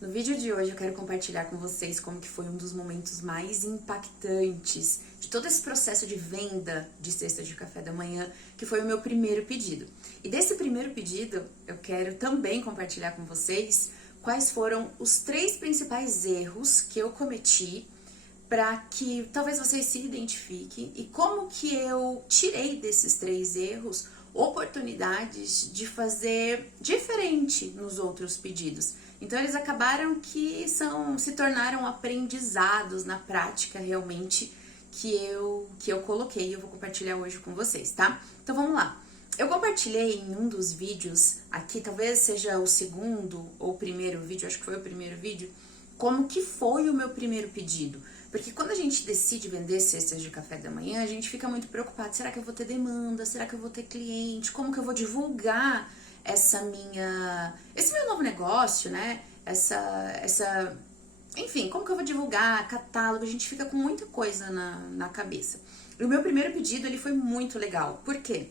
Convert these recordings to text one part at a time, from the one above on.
No vídeo de hoje eu quero compartilhar com vocês como que foi um dos momentos mais impactantes de todo esse processo de venda de cestas de café da manhã, que foi o meu primeiro pedido. E desse primeiro pedido, eu quero também compartilhar com vocês quais foram os 3 principais erros que eu cometi para que talvez vocês se identifiquem e como que eu tirei desses 3 erros oportunidades de fazer diferente nos outros pedidos. Então eles acabaram que se tornaram aprendizados na prática realmente que eu coloquei e eu vou compartilhar hoje com vocês, tá? Então vamos lá. Eu compartilhei em um dos vídeos aqui, talvez seja o segundo ou o primeiro vídeo, acho que foi o primeiro vídeo, como que foi o meu primeiro pedido. Porque quando a gente decide vender cestas de café da manhã, a gente fica muito preocupado. Será que eu vou ter demanda? Será que eu vou ter cliente? Como que eu vou divulgar esse meu novo negócio, né? Enfim, como que eu vou divulgar? Catálogo, a gente fica com muita coisa na cabeça. E o meu primeiro pedido, ele foi muito legal. Por quê?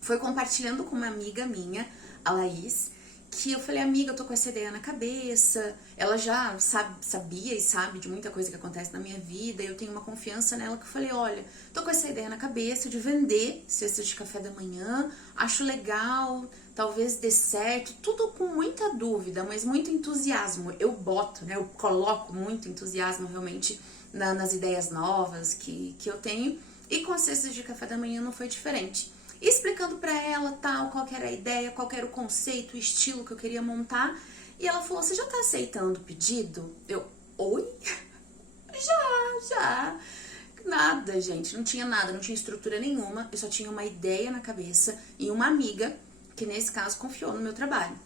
Foi compartilhando com uma amiga minha, a Laís, que eu falei, amiga, eu tô com essa ideia na cabeça, ela já sabia e sabe de muita coisa que acontece na minha vida, e eu tenho uma confiança nela que eu falei, olha, tô com essa ideia na cabeça de vender cestas de café da manhã, acho legal, talvez dê certo, tudo com muita dúvida, mas muito entusiasmo, eu boto, né, eu coloco muito entusiasmo realmente nas ideias novas que eu tenho, e com as cestas de café da manhã não foi diferente. Explicando pra ela tal, qual que era a ideia, qual que era o conceito, o estilo que eu queria montar. E ela falou, você já tá aceitando o pedido? Eu, oi? Já. Nada, gente, não tinha nada, não tinha estrutura nenhuma. Eu só tinha uma ideia na cabeça e uma amiga, que nesse caso confiou no meu trabalho.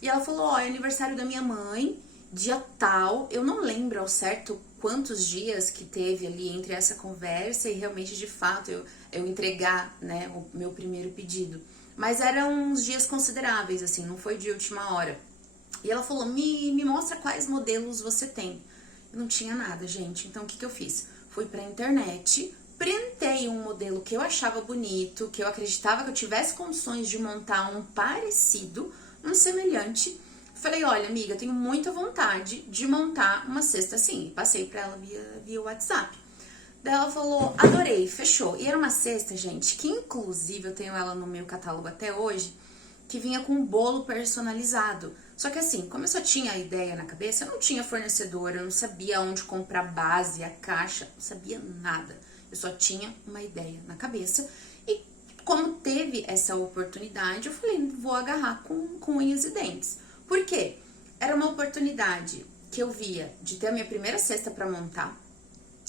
E ela falou, ó, é aniversário da minha mãe, dia tal, eu não lembro ao certo quantos dias que teve ali entre essa conversa e realmente, de fato, eu entregar, né, o meu primeiro pedido. Mas eram uns dias consideráveis, assim, não foi de última hora. E ela falou, me mostra quais modelos você tem. Eu não tinha nada, gente. Então, o que eu fiz? Fui pra internet, printei um modelo que eu achava bonito, que eu acreditava que eu tivesse condições de montar um parecido, um semelhante. Falei, olha, amiga, eu tenho muita vontade de montar uma cesta assim. Passei pra ela via WhatsApp. Daí ela falou, adorei, fechou. E era uma cesta, gente, que inclusive eu tenho ela no meu catálogo até hoje, que vinha com um bolo personalizado. Só que assim, como eu só tinha a ideia na cabeça, eu não tinha fornecedor, eu não sabia onde comprar a base, a caixa, não sabia nada. Eu só tinha uma ideia na cabeça. E como teve essa oportunidade, eu falei, vou agarrar com unhas e dentes. Por quê? Era uma oportunidade que eu via de ter a minha primeira cesta para montar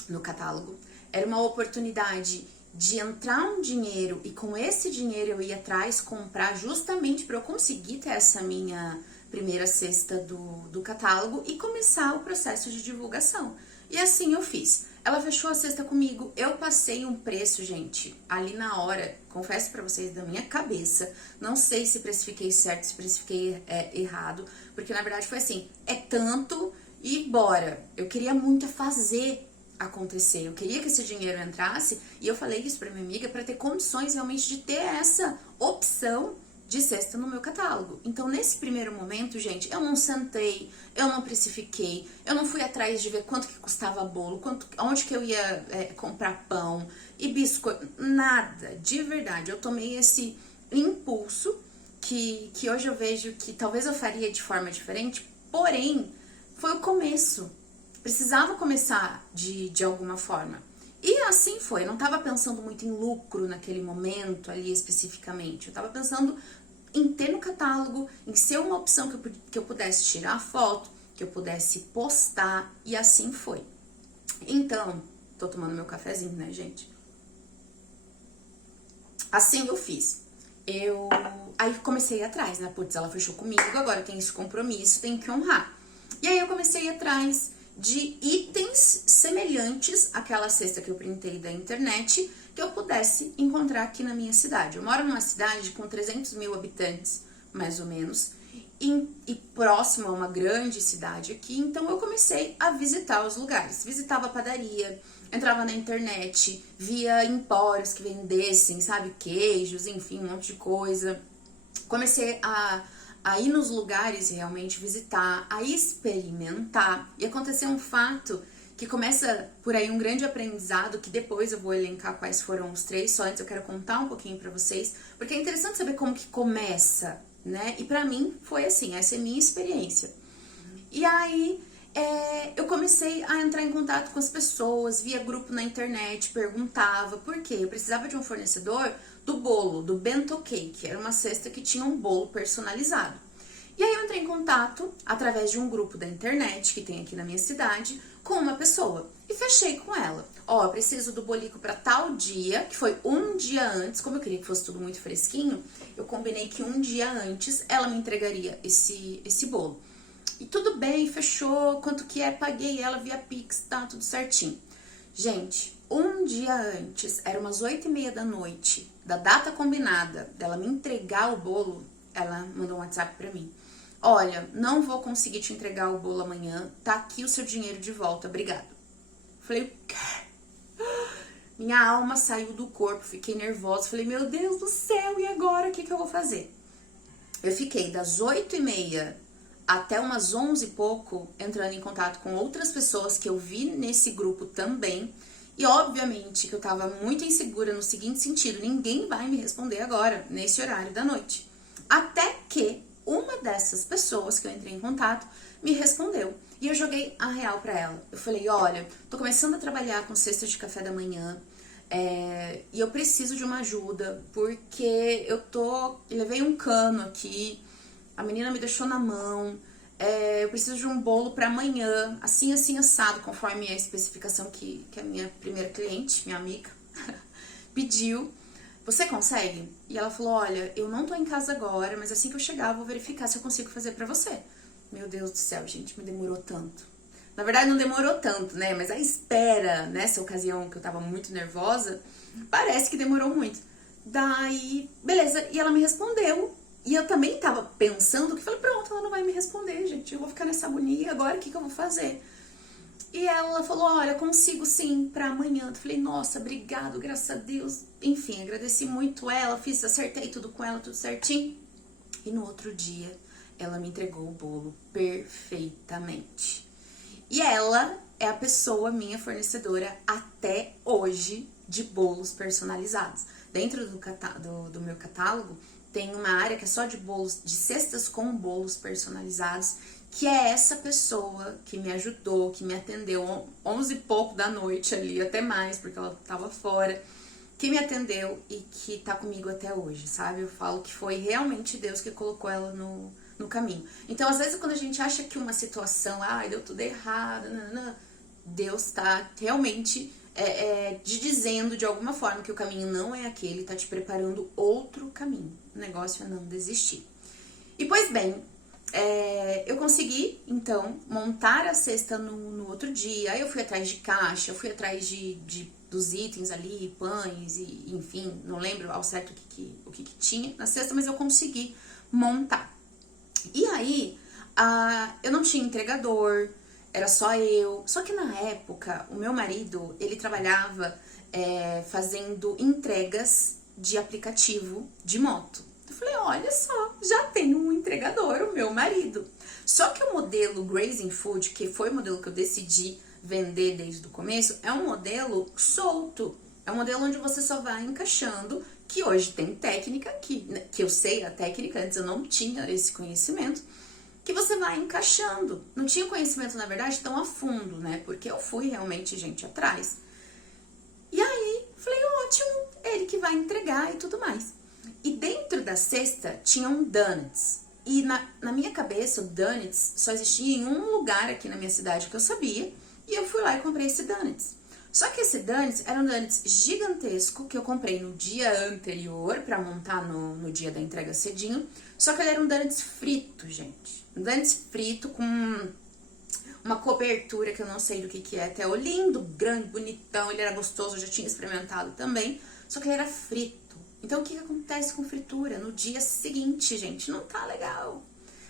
no catálogo. Era uma oportunidade de entrar um dinheiro e com esse dinheiro eu ia atrás comprar justamente para eu conseguir ter essa minha primeira cesta do catálogo e começar o processo de divulgação. E assim eu fiz. Ela fechou a cesta comigo, eu passei um preço, gente, ali na hora, confesso pra vocês, da minha cabeça, não sei se precifiquei certo, se precifiquei errado, porque na verdade foi assim, é tanto e bora. Eu queria muito fazer acontecer, eu queria que esse dinheiro entrasse e eu falei isso pra minha amiga pra ter condições realmente de ter essa opção de cesta no meu catálogo. Então, nesse primeiro momento, gente, eu não sentei, eu não precifiquei, eu não fui atrás de ver quanto que custava bolo, onde que eu ia comprar pão e biscoito, nada, de verdade. Eu tomei esse impulso que hoje eu vejo que talvez eu faria de forma diferente, porém, foi o começo. Precisava começar de alguma forma. E assim foi, eu não estava pensando muito em lucro naquele momento ali especificamente, eu estava pensando em ter no catálogo, em ser uma opção que eu pudesse tirar foto, que eu pudesse postar, e assim foi. Então, tô tomando meu cafezinho, né, gente? Assim eu fiz. Aí comecei atrás, né, putz, ela fechou comigo, agora eu tenho esse compromisso, tenho que honrar. E aí eu comecei atrás de itens semelhantes àquela cesta que eu printei da internet, que eu pudesse encontrar aqui na minha cidade. Eu moro numa cidade com 300 mil habitantes, mais ou menos, e próximo a uma grande cidade aqui, então eu comecei a visitar os lugares. Visitava a padaria, entrava na internet, via empórios que vendessem, sabe, queijos, enfim, um monte de coisa. Comecei a a ir nos lugares realmente visitar, a experimentar. E aconteceu um fato que começa por aí um grande aprendizado, que depois eu vou elencar quais foram os 3, só antes eu quero contar um pouquinho pra vocês, porque é interessante saber como que começa, né? E pra mim foi assim, essa é a minha experiência. E aí eu comecei a entrar em contato com as pessoas, via grupo na internet, perguntava por quê. Eu precisava de um fornecedor do bolo, do bento cake, era uma cesta que tinha um bolo personalizado. E aí eu entrei em contato, através de um grupo da internet, que tem aqui na minha cidade, com uma pessoa. E fechei com ela. Ó, eu preciso do bolico para tal dia, que foi um dia antes, como eu queria que fosse tudo muito fresquinho, eu combinei que um dia antes ela me entregaria esse bolo. E tudo bem, fechou, quanto que é, paguei ela via Pix, tá tudo certinho. Gente, um dia antes, era umas 8h30 da noite, da data combinada dela me entregar o bolo, ela mandou um WhatsApp pra mim. Olha, não vou conseguir te entregar o bolo amanhã, tá aqui o seu dinheiro de volta, obrigado. Falei, o quê? Minha alma saiu do corpo, fiquei nervosa, falei, meu Deus do céu, e agora, o que eu vou fazer? Eu fiquei das 8h30 até umas 11 e pouco, entrando em contato com outras pessoas que eu vi nesse grupo também. E obviamente que eu tava muito insegura no seguinte sentido, ninguém vai me responder agora, nesse horário da noite. Até que uma dessas pessoas que eu entrei em contato me respondeu. E eu joguei a real pra ela. Eu falei, olha, tô começando a trabalhar com cesta de café da manhã, e eu preciso de uma ajuda, porque eu levei um cano aqui, a menina me deixou na mão, eu preciso de um bolo para amanhã, assim, assim, assado, conforme a especificação que a minha primeira cliente, minha amiga, pediu. Você consegue? E ela falou, olha, eu não tô em casa agora, mas assim que eu chegar eu vou verificar se eu consigo fazer pra você. Meu Deus do céu, gente, me demorou tanto. Na verdade não demorou tanto, né, mas a espera, nessa ocasião que eu tava muito nervosa, parece que demorou muito. Daí, beleza, e ela me respondeu. E eu também tava pensando que falei, pronto, ela não vai me responder, gente. Eu vou ficar nessa agonia, agora o que eu vou fazer? E ela falou, olha, consigo sim, pra amanhã. Eu falei, nossa, obrigado, graças a Deus. Enfim, agradeci muito ela, acertei tudo com ela, tudo certinho. E no outro dia, ela me entregou o bolo perfeitamente. E ela é a pessoa, minha fornecedora, até hoje, de bolos personalizados. Dentro do meu catálogo, tem uma área que é só de bolos, de cestas com bolos personalizados, que é essa pessoa que me ajudou, que me atendeu 11 e pouco da noite ali, até mais, porque ela tava fora, que me atendeu e que tá comigo até hoje, sabe? Eu falo que foi realmente Deus que colocou ela no caminho. Então, às vezes, quando a gente acha que uma situação, deu tudo errado, Deus tá realmente te dizendo de alguma forma que o caminho não é aquele, tá te preparando outro caminho. O negócio é não desistir. E pois bem, eu consegui, então, montar a cesta no outro dia. Aí eu fui atrás de caixa, eu fui atrás dos itens ali, pães, e enfim, não lembro ao certo o que tinha na cesta, mas eu consegui montar. E aí, eu não tinha entregador, era só eu. Só que na época, o meu marido, ele trabalhava fazendo entregas de aplicativo de moto. Eu falei, olha só, já tem um entregador, o meu marido. Só que o modelo Grazing Food, que foi o modelo que eu decidi vender desde o começo, é um modelo solto. É um modelo onde você só vai encaixando, que hoje tem técnica, que eu sei a técnica, antes eu não tinha esse conhecimento, que você vai encaixando. Não tinha conhecimento, na verdade, tão a fundo, né? Porque eu fui realmente, gente, atrás. E aí, falei, ótimo, ele que vai entregar e tudo mais. E dentro da cesta tinham donuts. E na minha cabeça, o donuts só existia em um lugar aqui na minha cidade que eu sabia. E eu fui lá e comprei esse donuts. Só que esse donuts era um donuts gigantesco que eu comprei no dia anterior pra montar no dia da entrega cedinho. Só que ele era um donuts frito, gente. Um donuts frito com uma cobertura que eu não sei do que é. Até o lindo, grande, bonitão, ele era gostoso, eu já tinha experimentado também. Só que ele era frito. Então, o que acontece com fritura? No dia seguinte, gente, não tá legal.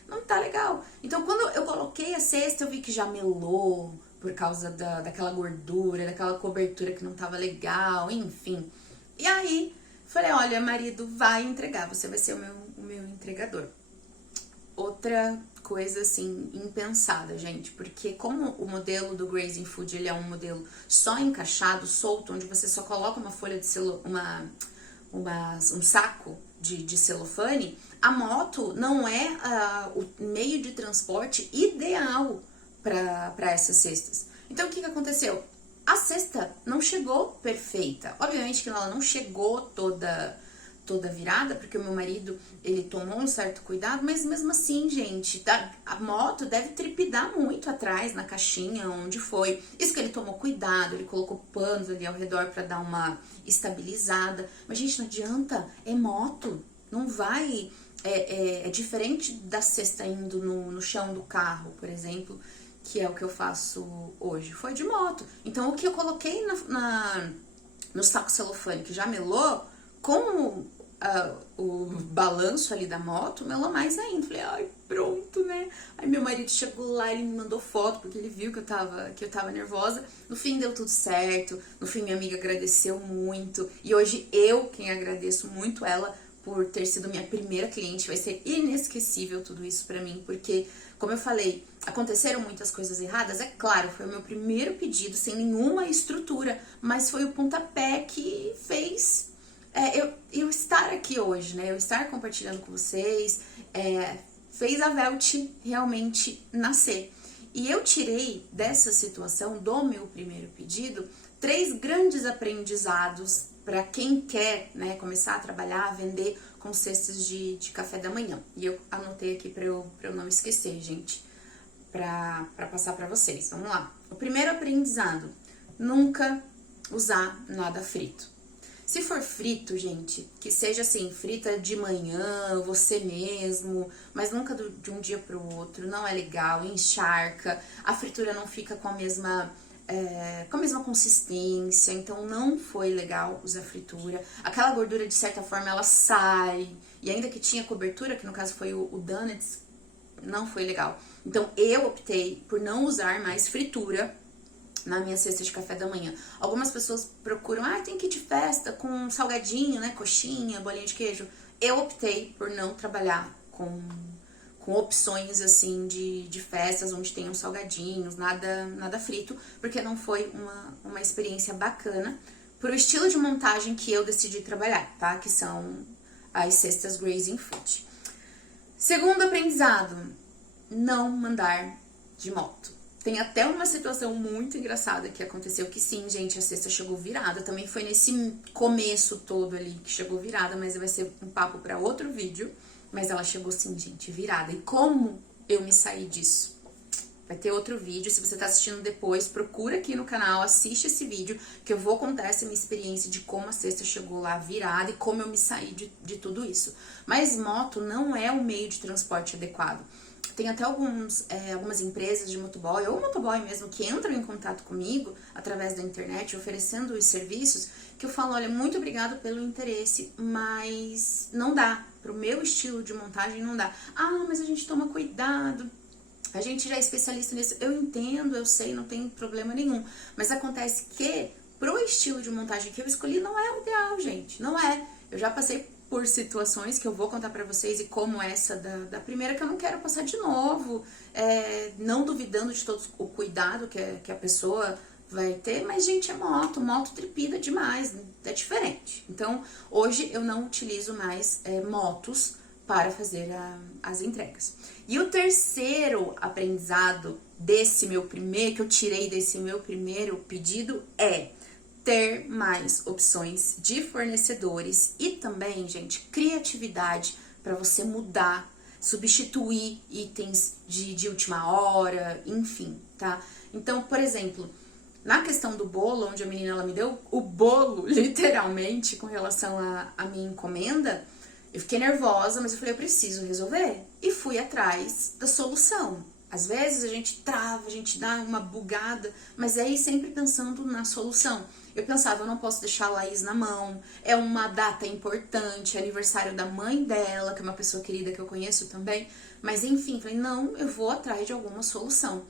Não tá legal. Então, quando eu coloquei a cesta, eu vi que já melou por causa daquela gordura, daquela cobertura que não tava legal, enfim. E aí, falei, olha, marido, vai entregar, você vai ser o meu entregador. outra coisa, assim, impensada, gente. Porque como o modelo do Grazing Food, ele é um modelo só encaixado, solto, onde você só coloca uma folha de um saco de celofane, a moto não é o meio de transporte ideal para essas cestas. Então, o que aconteceu? A cesta não chegou perfeita. Obviamente que ela não chegou toda virada, porque o meu marido, ele tomou um certo cuidado, mas mesmo assim, gente, a moto deve trepidar muito atrás, na caixinha, onde foi. Isso que ele tomou cuidado, ele colocou panos ali ao redor pra dar uma estabilizada. Mas, gente, não adianta, é moto, não vai... É diferente da cesta indo no chão do carro, por exemplo, que é o que eu faço hoje. Foi de moto. Então, o que eu coloquei no saco celofane, que já melou, com o balanço ali da moto, melou mais ainda. Falei, ai, pronto, né? Aí meu marido chegou lá, ele me mandou foto, porque ele viu que eu tava nervosa. No fim deu tudo certo, no fim minha amiga agradeceu muito, e hoje eu quem agradeço muito ela por ter sido minha primeira cliente. Vai ser inesquecível tudo isso pra mim, porque, como eu falei, aconteceram muitas coisas erradas, é claro, foi o meu primeiro pedido, sem nenhuma estrutura, mas foi o pontapé que fez eu estar aqui hoje, né? Eu estar compartilhando com vocês, fez a Velt realmente nascer. E eu tirei dessa situação, do meu primeiro pedido, 3 grandes aprendizados para quem quer, né, começar a trabalhar, a vender com cestas de café da manhã. E eu anotei aqui para eu não esquecer, gente, para passar para vocês. Vamos lá. O primeiro aprendizado: nunca usar nada frito. Se for frito, gente, que seja assim, frita de manhã, você mesmo, mas nunca de um dia pro outro, não é legal, encharca, a fritura não fica com a mesma consistência, então não foi legal usar fritura. Aquela gordura, de certa forma, ela sai, e ainda que tinha cobertura, que no caso foi o donuts, não foi legal. Então eu optei por não usar mais fritura na minha cesta de café da manhã. Algumas pessoas procuram, tem kit de festa com salgadinho, né, coxinha, bolinha de queijo. Eu optei por não trabalhar com opções assim de festas onde tenham salgadinhos, nada frito, porque não foi uma experiência bacana pro estilo de montagem que eu decidi trabalhar, tá? Que são as cestas Grazing Food. Segundo aprendizado: não mandar de moto. Tem até uma situação muito engraçada que aconteceu, que sim, gente, a cesta chegou virada. Também foi nesse começo todo ali que chegou virada, mas vai ser um papo para outro vídeo. Mas ela chegou sim, gente, virada. E como eu me saí disso? Vai ter outro vídeo. Se você tá assistindo depois, procura aqui no canal, assiste esse vídeo, que eu vou contar essa minha experiência de como a cesta chegou lá virada e como eu me saí de tudo isso. Mas moto não é o meio de transporte adequado. Tem até algumas empresas de motoboy, ou motoboy mesmo, que entram em contato comigo através da internet, oferecendo os serviços, que eu falo, olha, muito obrigado pelo interesse, mas não dá. Pro meu estilo de montagem não dá. Mas a gente toma cuidado, a gente já é especialista nisso. Eu entendo, eu sei, não tem problema nenhum. Mas acontece que pro estilo de montagem que eu escolhi não é o ideal, gente. Não é. Eu já passei por situações que eu vou contar pra vocês, e como essa da primeira, que eu não quero passar de novo, não duvidando de todo o cuidado que a pessoa vai ter, mas, gente, é moto trepida demais, é diferente. Então, hoje eu não utilizo mais motos para fazer as entregas. E o terceiro aprendizado que eu tirei desse meu primeiro pedido é ter mais opções de fornecedores e também, gente, criatividade para você mudar, substituir itens de última hora, enfim, tá? Então, por exemplo, na questão do bolo, onde a menina ela me deu o bolo, literalmente, com relação à minha encomenda, eu fiquei nervosa, mas eu falei, eu preciso resolver. E fui atrás da solução. Às vezes a gente trava, a gente dá uma bugada, mas aí sempre pensando na solução. Eu pensava, eu não posso deixar a Laís na mão, é uma data importante, é aniversário da mãe dela, que é uma pessoa querida que eu conheço também. Mas enfim, falei, não, eu vou atrás de alguma solução.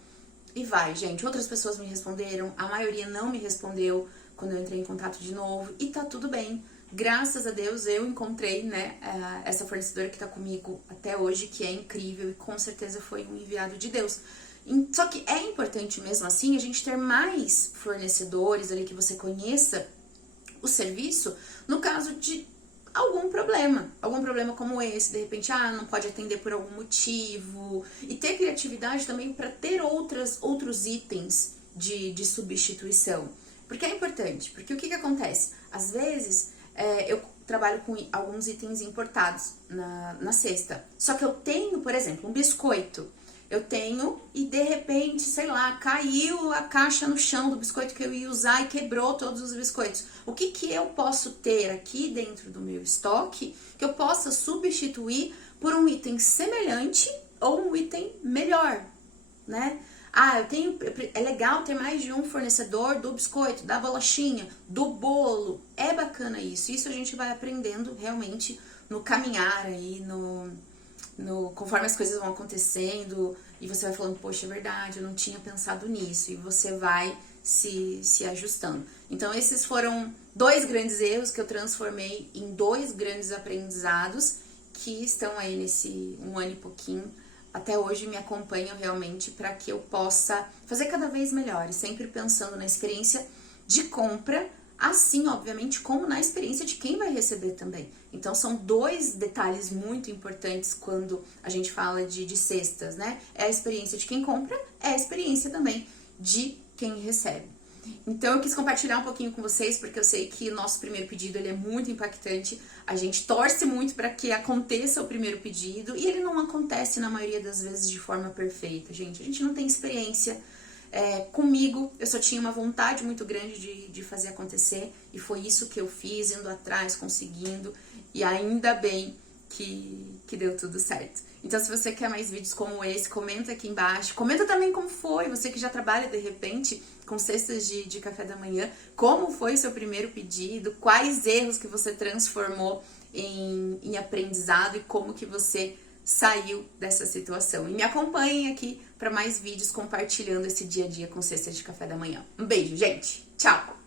E vai, gente, outras pessoas me responderam, a maioria não me respondeu quando eu entrei em contato de novo, e tá tudo bem. graças a Deus eu encontrei, né, essa fornecedora que tá comigo até hoje, que é incrível e com certeza foi um enviado de Deus. Só que é importante mesmo assim a gente ter mais fornecedores ali que você conheça o serviço, no caso de algum problema como esse, de repente, não pode atender por algum motivo, e ter criatividade também para ter outros itens de substituição, porque é importante, porque o que acontece? Às vezes, eu trabalho com alguns itens importados na cesta, só que eu tenho, por exemplo, um biscoito, eu tenho e de repente, sei lá, caiu a caixa no chão do biscoito que eu ia usar e quebrou todos os biscoitos. O que eu posso ter aqui dentro do meu estoque que eu possa substituir por um item semelhante ou um item melhor, né? É legal ter mais de um fornecedor do biscoito, da bolachinha, do bolo. É bacana isso. Isso a gente vai aprendendo realmente no caminhar aí, conforme as coisas vão acontecendo e você vai falando, poxa, é verdade, eu não tinha pensado nisso, e você vai se ajustando. Então esses foram 2 grandes erros que eu transformei em 2 grandes aprendizados que estão aí nesse 1 ano e pouquinho, até hoje me acompanham realmente para que eu possa fazer cada vez melhor, e sempre pensando na experiência de compra, assim, obviamente, como na experiência de quem vai receber também. Então, são 2 detalhes muito importantes quando a gente fala de cestas, né? É a experiência de quem compra, é a experiência também de quem recebe. Então, eu quis compartilhar um pouquinho com vocês, porque eu sei que o nosso primeiro pedido ele é muito impactante. A gente torce muito para que aconteça o primeiro pedido, e ele não acontece, na maioria das vezes, de forma perfeita, gente. A gente não tem experiência. Comigo, eu só tinha uma vontade muito grande de fazer acontecer, e foi isso que eu fiz, indo atrás, conseguindo, e ainda bem que deu tudo certo. Então, se você quer mais vídeos como esse, comenta aqui embaixo, comenta também como foi, você que já trabalha de repente com cestas de café da manhã, como foi seu primeiro pedido, quais erros que você transformou em aprendizado e como que você saiu dessa situação. E me acompanhem aqui para mais vídeos compartilhando esse dia a dia com cestas de café da manhã. Um beijo, gente! Tchau!